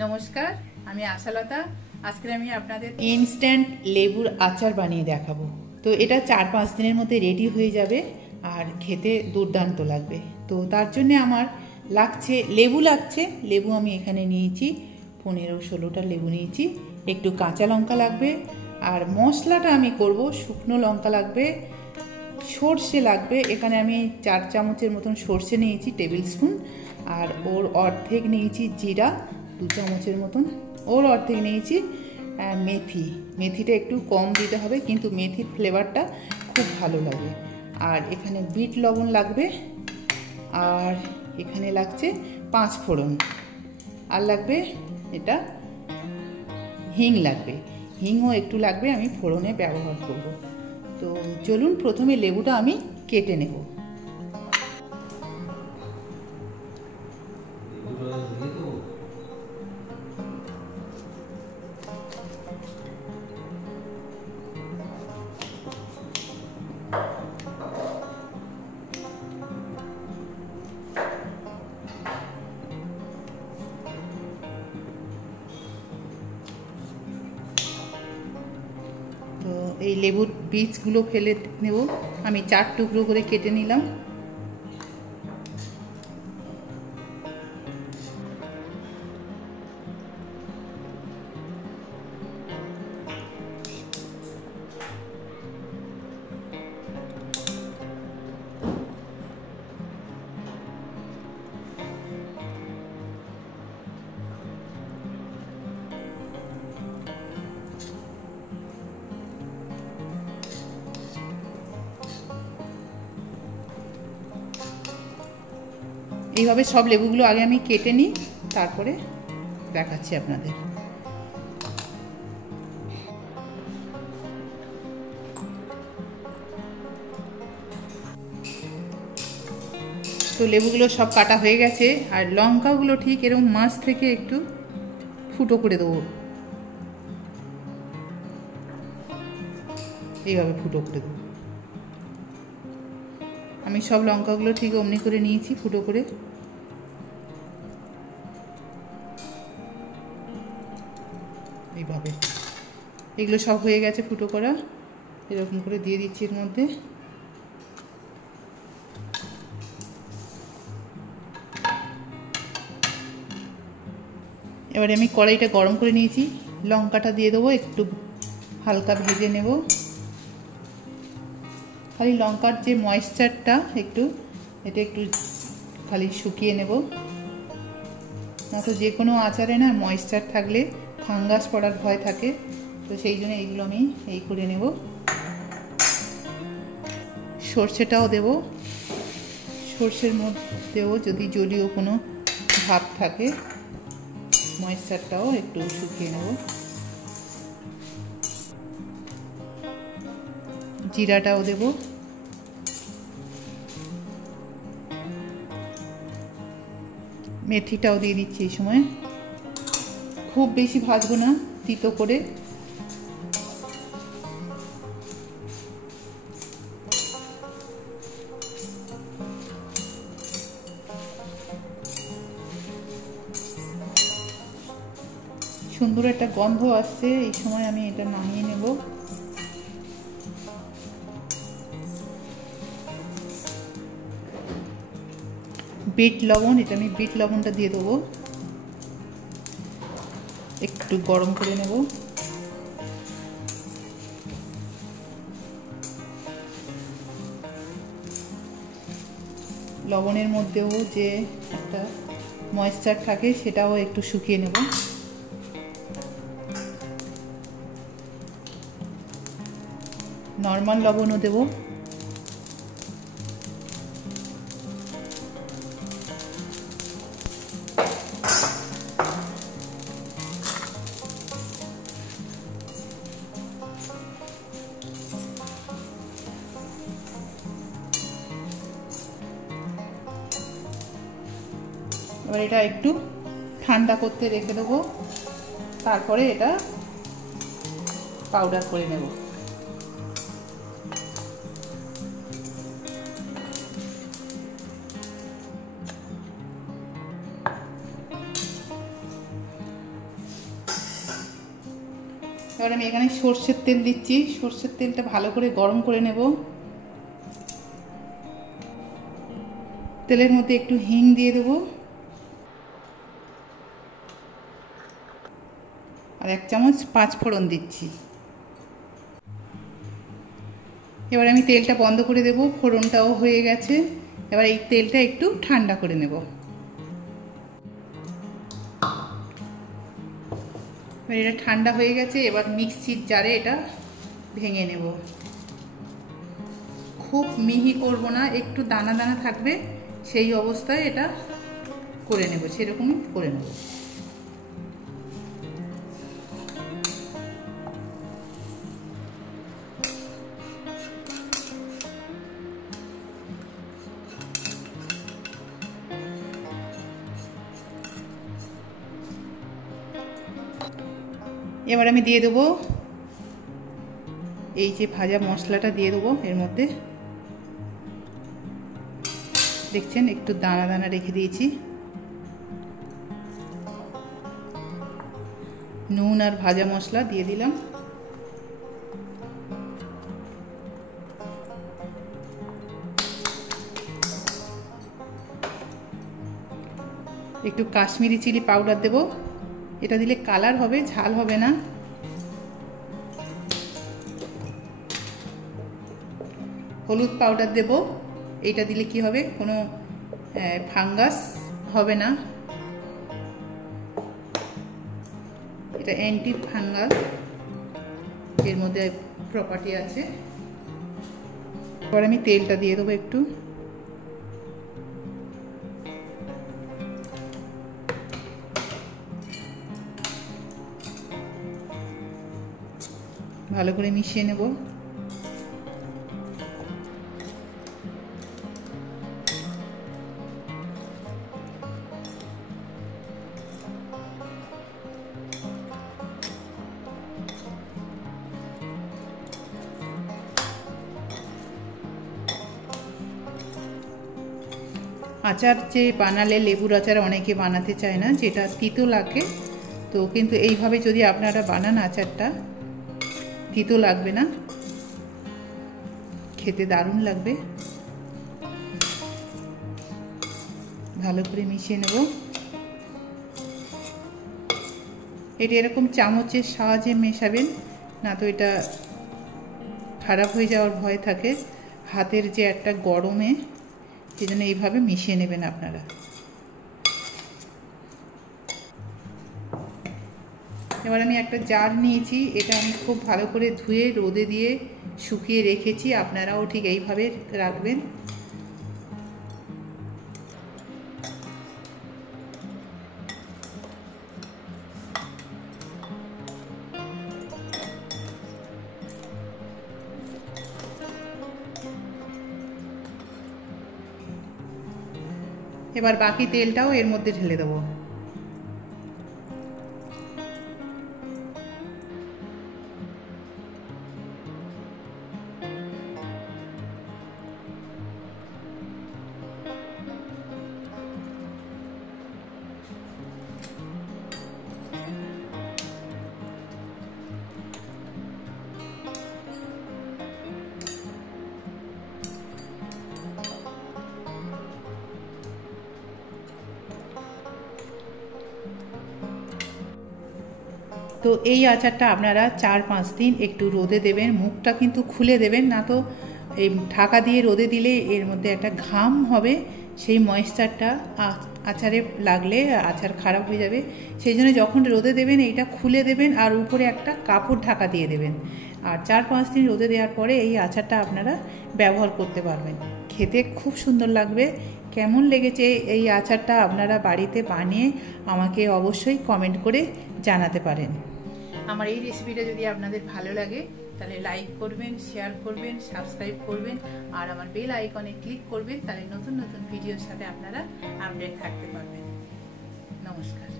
নমস্কার, আমি আশালতা। আজকে আমি আপনাদের ইনস্ট্যান্ট লেবুর আচার বানিয়ে দেখাবো। তো এটা 4-5 দিনের মধ্যে রেডি হয়ে যাবে আর খেতে দুর্দান্ত লাগবে। তো তার জন্য আমার লেবু লাগছে। লেবু আমি এখানে নিয়েছি 15-16টা লেবু নিয়েছি। একটু কাঁচা লঙ্কা লাগবে, আর মশলাটা আমি করব শুকনো লঙ্কা লাগবে, সর্ষে লাগবে। এখানে আমি 4 চামচের মতন সর্ষে নিয়েছি, টেবিল স্পুন। আর ওর অর্ধেক নিয়েছি জিরা, 2 চামচের মতন। ওর অর্ধেক নিয়েছি মেথি। মেথিটা একটু কম দিতে হবে, কিন্তু মেথির ফ্লেভারটা খুব ভালো লাগে। আর এখানে বিট লবণ লাগবে, আর এখানে লাগছে 5 ফোড়ন, আর লাগবে এটা হিং লাগবে। হিংও একটু লাগবে, আমি ফোড়নে ব্যবহার করব। তো চলুন প্রথমে লেবুটা আমি কেটে নেব। তো এই লেবুর বীজগুলো ফেলে নেব। আমি 4 টুকরো করে কেটে নিলাম। এইভাবে সব লেবুগুলো আগে আমি কেটে নিই, তারপরে দেখাচ্ছি আপনাদের। তো লেবুগুলো সব কাটা হয়ে গেছে, আর লঙ্কাগুলো ঠিক এরকম মাছ থেকে একটু ফুটো করে দেবো, এইভাবে ফুটো করে দেবো। আমি সব লঙ্কাগুলো ঠিক অমনি করে নিয়েছি, ফুটো করে। এইভাবে এগুলো সব হয়ে গেছে ফুটো করা, এরকম করে দিয়ে দিচ্ছি এর মধ্যে। এবারে আমি কড়াইটা গরম করে নিয়েছি, লঙ্কাটা দিয়ে দেবো, একটু হালকা ভেজে নেব। খালি লঙ্কার যে ময়েশ্চারটা এটা একটু খালি শুকিয়ে নেব। না তো যে কোনো আচারে না ময়েশ্চার থাকলে ফাঙ্গাস পড়ার ভয় থাকে, তো সেই জন্য এইগুলো আমি এই করে নেব। সর্ষেটাও দেব, সর্ষের মধ্যেও যদি জলীয় কোনো ভাব থাকে, ময়েশ্চারটাও একটু শুকিয়ে নেব। জিরাটাও দেব। মেথিটাও দিয়ে দিচ্ছি এই সময়। খুব বেশি ভাজবো না, তিতো করে। সুন্দর একটা গন্ধ আসছে, এই সময় আমি এটা নামিয়ে নেব। বিট লবণ, এটা আমি বিট লবণটা দিয়ে দেবো, একটু গরম করে নেব। লবণের মধ্যেও যে একটা ময়েশ্চার থাকে, সেটাও একটু শুকিয়ে নেব। নর্মাল লবণও দেব। এবার এটা একটু ঠান্ডা করতে রেখে দেবো, তারপরে এটা পাউডার করে নেব। এবার আমি এখানে সর্ষের তেল দিচ্ছি। সর্ষের তেলটা ভালো করে গরম করে নেব। তেলের মধ্যে একটু হিং দিয়ে দেবো আর 1 চামচ 5 ফোড়ন দিচ্ছি। এবার আমি তেলটা বন্ধ করে দেব। ফোড়নটাও হয়ে গেছে। এবার এই তেলটা একটু ঠান্ডা করে নেব। এবার এটা ঠান্ডা হয়ে গেছে। এবার মিক্সির জারে এটা ভেঙে নেব। খুব মিহি করব না, একটু দানা দানা থাকবে, সেই অবস্থায় এটা করে নেব। সেরকমই করে নেব। এবার আমি দিয়ে দেবো এই যে ভাজা মশলাটা দিয়ে দেবো এর মধ্যে। দেখছেন একটু দানা দানা রেখে দিয়েছি। নুন আর ভাজা মশলা দিয়ে দিলাম। একটু কাশ্মীরি চিলি পাউডার দেব। এটা দিলে কালার হবে, ঝাল হবে না। হলুদ পাউডার দেব। এইটা দিলে কি হবে, কোনো ফাঙ্গাস হবে না। এটা অ্যান্টি ফাঙ্গাল, এর মধ্যে প্রপার্টি আছে। এবার আমি তেলটা দিয়ে দেবো একটু। ভালো করে মিশিয়ে নেব। আচার যে বানালে, লেবুর আচার অনেকে বানাতে চায় না, যেটা তিতো লাগে। তো কিন্তু এইভাবে যদি আপনারা বানান আচারটা, তিতো লাগবে না, খেতে দারুণ লাগবে। ভালো করে মিশিয়ে নেব। এটা এরকম চামচের সাহায্যে মেশাবেন, না তো এটা খারাপ হয়ে যাওয়ার ভয় থাকে। হাতের যে একটা গরমে, সেই জন্য এইভাবে মিশিয়ে নেবেন আপনারা। এবার আমি একটা জার নিয়েছি। এটা আমি খুব ভালো করে ধুয়ে রোদে দিয়ে শুকিয়ে রেখেছি। আপনারাও ঠিক এইভাবে রাখবেন। এবার বাকি তেলটাও এর মধ্যে ঢেলে দেবো। তো এই আচারটা আপনারা 4-5 দিন একটু রোদে দেবেন। মুখটা কিন্তু খুলে দেবেন, না তো এই ঢাকা দিয়ে রোদে দিলে এর মধ্যে একটা ঘাম হবে, সেই ময়েশ্চারটা আচারে লাগলে আচার খারাপ হয়ে যাবে। সেই জন্য যখন রোদে দেবেন এইটা খুলে দেবেন আর উপরে একটা কাপড় ঢাকা দিয়ে দেবেন। আর 4-5 দিন রোদে দেওয়ার পরে এই আচারটা আপনারা ব্যবহার করতে পারবেন। খেতে খুব সুন্দর লাগবে। কেমন লেগেছে এই আচারটা আপনারা বাড়িতে বানিয়ে আমাকে অবশ্যই কমেন্ট করে জানাতে পারেন। আমার এই রেসিপিটা যদি আপনাদের ভালো লাগে তাহলে লাইক করবেন, শেয়ার করবেন, সাবস্ক্রাইব করবেন আর আমার বেল আইকনে ক্লিক করবেন। তাহলে নতুন নতুন ভিডিওর সাথে আপনারা আপডেট থাকতে পারবেন। নমস্কার।